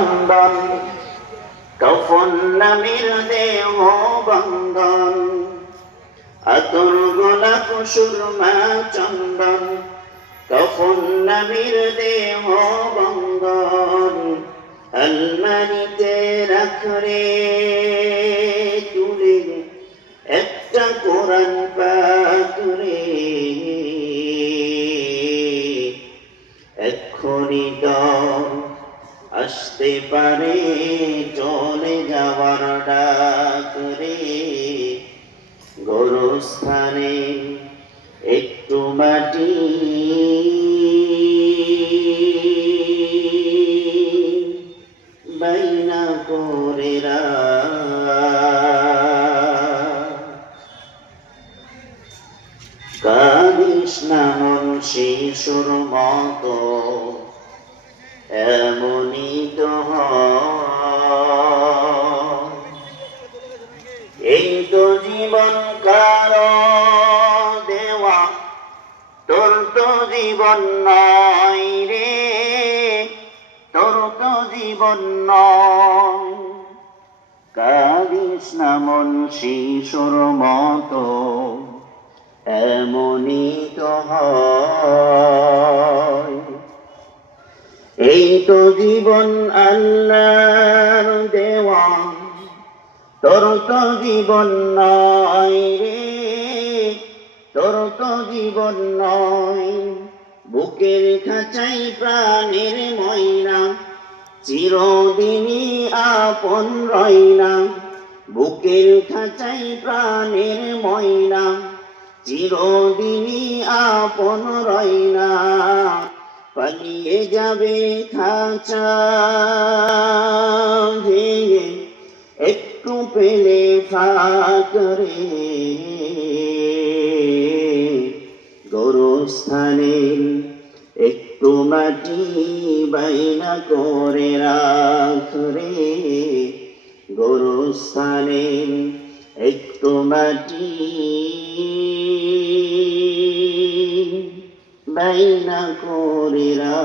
বন্ধন। কফন নামের দেহ বন্ধন। আতর গোলাপ সুরমা চন্দন। কফন নামের দেহ বন্ধন। আলমারিতে রাখরে তুলে। একটা কোরআন পাতুরে এক্ষুনি ডর আসতে পারে, চলে যাওয়ার ডাক রে। গোরস্থানে একটু মাটি। বাইনা করে। না মন শিশুর মতো। এমনই তো। এই তো জীবন কার দেওয়া? তোর তো জীবন নয় রে। তোর তো জীবন নয় মন শিশুর মতো। এমনই তো হয় তো জীবন আল্লাহর দেওয়া। তোর তো জীবন নয় রে, তোর তো জীবন নয়। বুকের খাঁচাই প্রাণের ময়না, চিরদিনই আপন রয়না বুকের খাঁচাই প্রাণের ময়না, চিরদিনই আপন রয়না পালিয়ে যাবে খাঁচা ভেঙে। একটু পেলে ফাকরে গরুস্থানে একটু মাটি বাইনা করে রাখরে গরুস্থানে একটু মাটি بين كورلا